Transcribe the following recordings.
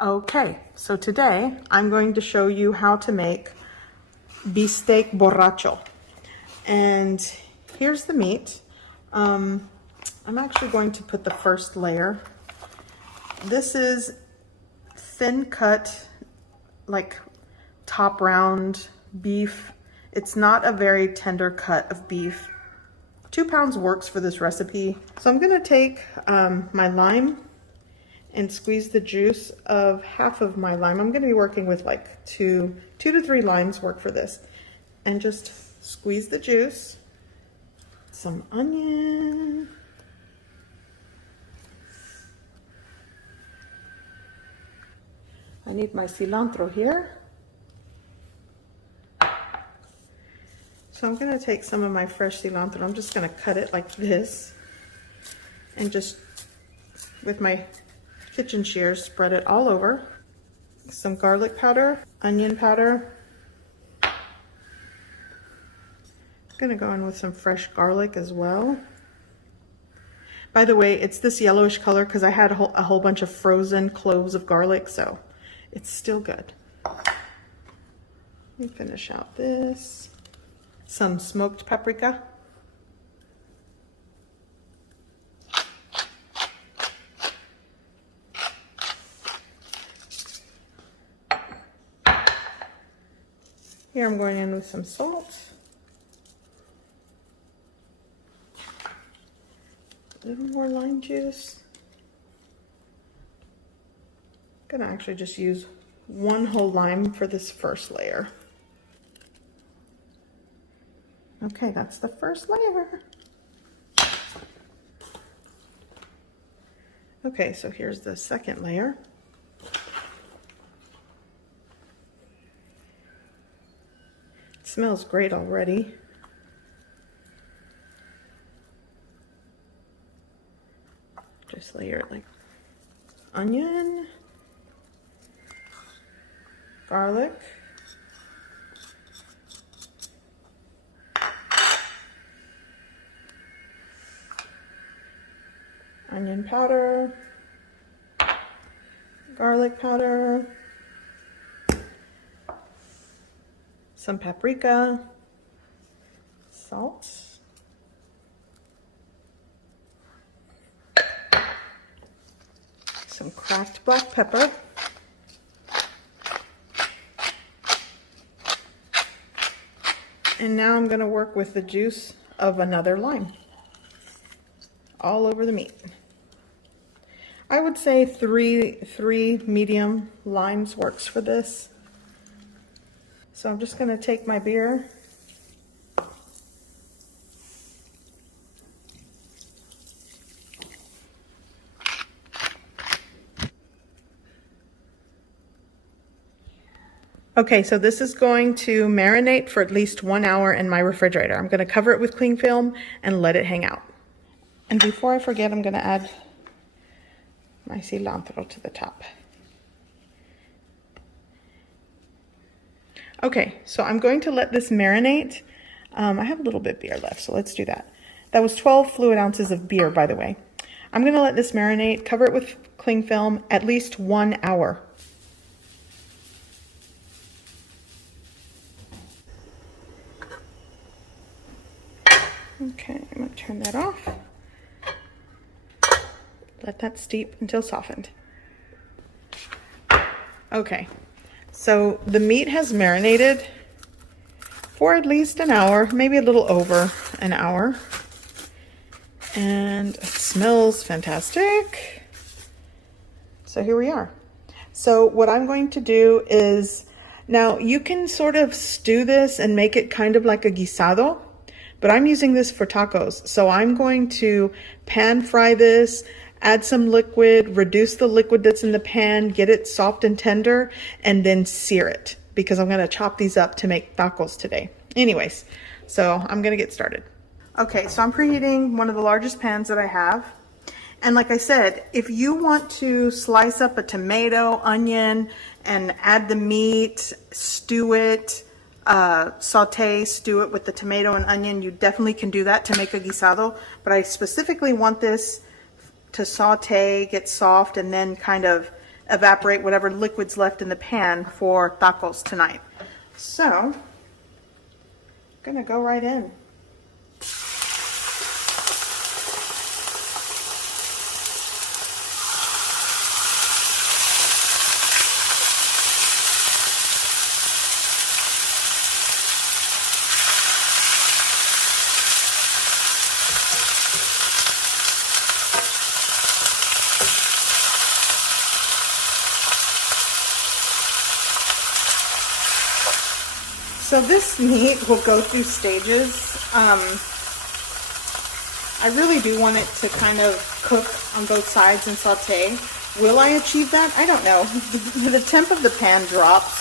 Okay, so today I'm going to show you how to make bistec borracho. And here's the meat. I'm actually going to put the first layer. This is thin cut, like top round beef. It's not a very tender cut of beef. 2 pounds works for this recipe. So I'm gonna take my lime and squeeze the juice of half of my lime. I'm going to be working with like two to three limes work for this. And just squeeze the juice. Some onion. I need my cilantro here. So I'm going to take some of my fresh cilantro. I'm just going to cut it like this. And just with my kitchen shears, spread it all over. Some garlic powder, onion powder. I'm gonna go in with some fresh garlic as well. By the way, it's this yellowish color because I had a whole bunch of frozen cloves of garlic, so it's still good. Let me finish out this. Some smoked paprika. Here I'm going in with some salt. A little more lime juice. I'm gonna actually just use one whole lime for this first layer. Okay, that's the first layer. Okay, so here's the second layer. Smells great already. Just layer it like onion, garlic, onion powder, garlic powder, some paprika, salt, some cracked black pepper, and now I'm going to work with the juice of another lime all over the meat. I would say three medium limes works for this. So I'm just going to take my beer . Okay, so this is going to marinate for at least 1 hour in my refrigerator. I'm going to cover it with cling film and let it hang out. And before I forget, I'm going to add my cilantro to the top. Okay, so I'm going to let this marinate. I have a little bit of beer left, so let's do that. That was 12 fluid ounces of beer, by the way. I'm going to let this marinate, cover it with cling film, at least 1 hour. Okay, I'm going to turn that off. Let that steep until softened. Okay, so the meat has marinated for at least an hour, maybe a little over an hour. And it smells fantastic. So here we are. So what I'm going to do is, now you can sort of stew this and make it kind of like a guisado, but I'm using this for tacos. So I'm going to pan fry this, add some liquid, reduce the liquid that's in the pan, get it soft and tender, and then sear it because I'm going to chop these up to make tacos today. Anyways, so I'm going to get started. Okay, so I'm preheating one of the largest pans that I have. And like I said, if you want to slice up a tomato, onion, and add the meat, stew it, stew it with the tomato and onion, you definitely can do that to make a guisado. But I specifically want this to saute, get soft, and then kind of evaporate whatever liquid's left in the pan for tacos tonight. So, I'm gonna go right in. So this meat will go through stages. I really do want it to kind of cook on both sides and saute. Will I achieve that? I don't know. The temp of the pan drops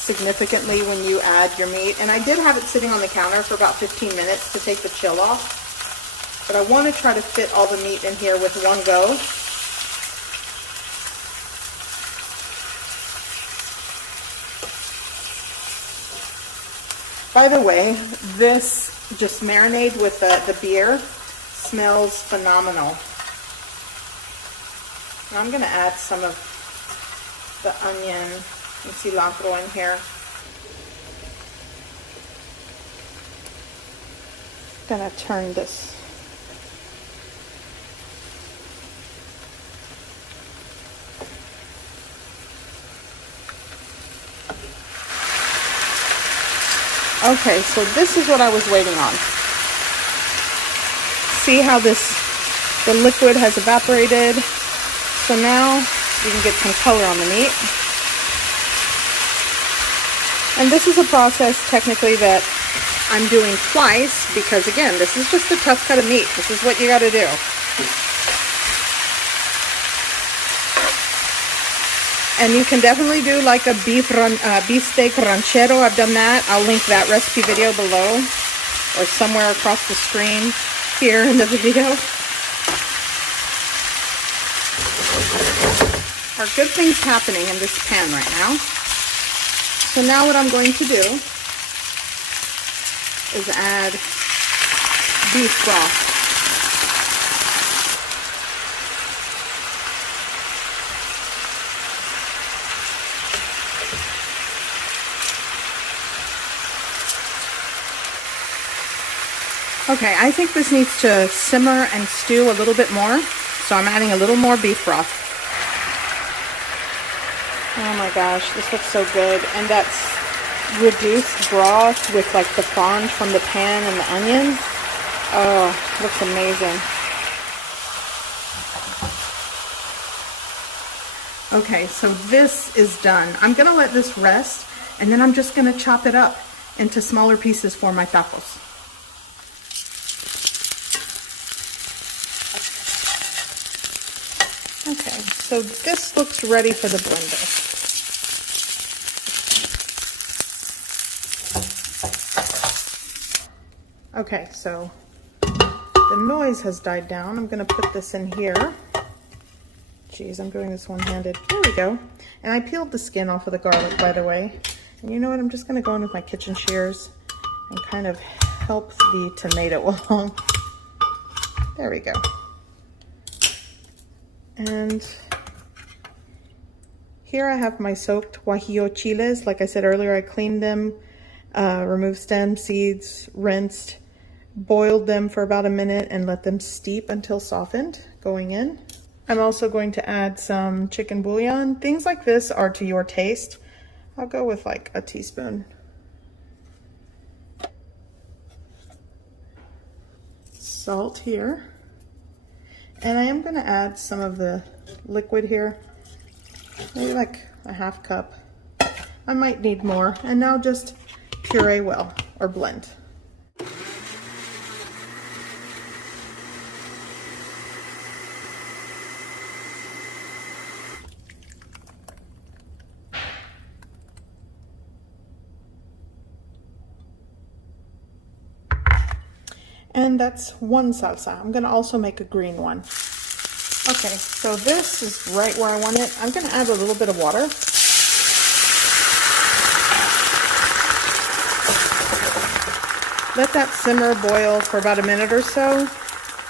significantly when you add your meat. And I did have it sitting on the counter for about 15 minutes to take the chill off. But I want to try to fit all the meat in here with one go. By the way, this just marinade with the beer smells phenomenal. Now I'm going to add some of the onion and cilantro in here. Gonna turn this. Okay, so this is what I was waiting on. See how the liquid has evaporated? So now you can get some color on the meat. And this is a process technically that I'm doing twice because, again, this is just a tough cut of meat. This is what you got to do. And you can definitely do like a beef steak ranchero. I've done that. I'll link that recipe video below or somewhere across the screen here in the video. Are good things happening in this pan right now. So now what I'm going to do is add beef broth. Okay, I think this needs to simmer and stew a little bit more, so I'm adding a little more beef broth. Oh my gosh, this looks so good. And that's reduced broth with like the fond from the pan and the onions. Oh, looks amazing. Okay, so this is done. I'm gonna let this rest, and then I'm just gonna chop it up into smaller pieces for my tacos. Okay, so this looks ready for the blender. Okay, so the noise has died down. I'm gonna put this in here. Jeez, I'm doing this one-handed. There we go. And I peeled the skin off of the garlic, by the way. And you know what? I'm just gonna go in with my kitchen shears and kind of help the tomato along. There we go. And here I have my soaked guajillo chiles. Like I said earlier, I cleaned them, removed stems, seeds, rinsed, boiled them for about a minute and let them steep until softened going in. I'm also going to add some chicken bouillon. Things like this are to your taste. I'll go with like a teaspoon. Salt here. And I am going to add some of the liquid here, maybe like a half cup. I might need more. And now just puree well, or blend. And that's one salsa. I'm gonna also make a green one. Okay, so this is right where I want it. I'm gonna add a little bit of water. Let that simmer, boil for about a minute or so.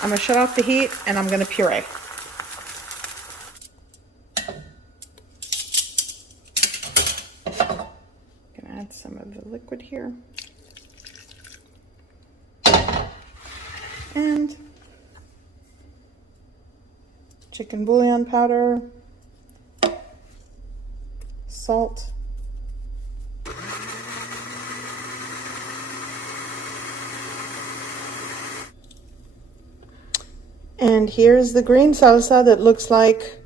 I'm gonna shut off the heat and I'm gonna puree. some of the liquid here. And chicken bouillon powder, salt, and here's the green salsa that looks like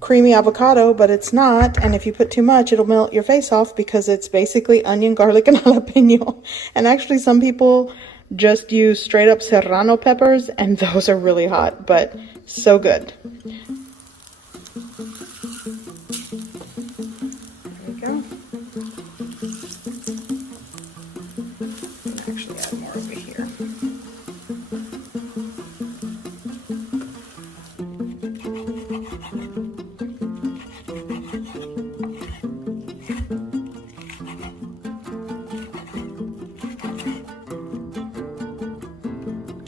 creamy avocado, but it's not. And if you put too much, it'll melt your face off because it's basically onion, garlic, and jalapeno. And actually some people just use straight up serrano peppers, and those are really hot, but so good. There we go. Actually add more over here.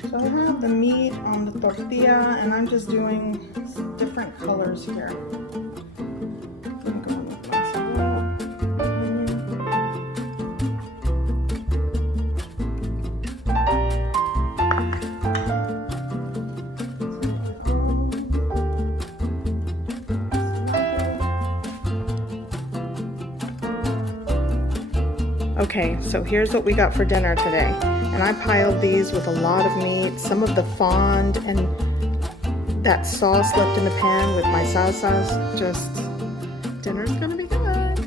So I have the meat on the tortilla, and I'm just doing different colors here. I'm going with my onion. Okay, so here's what we got for dinner today. And I piled these with a lot of meat, some of the fond, and that sauce left in the pan with my salsas. Just, dinner's gonna be good.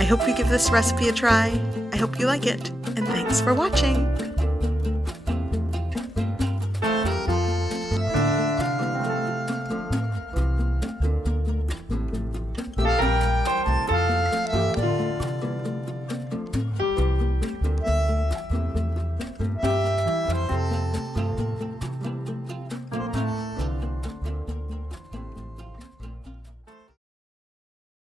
I hope you give this recipe a try. I hope you like it, and thanks for watching.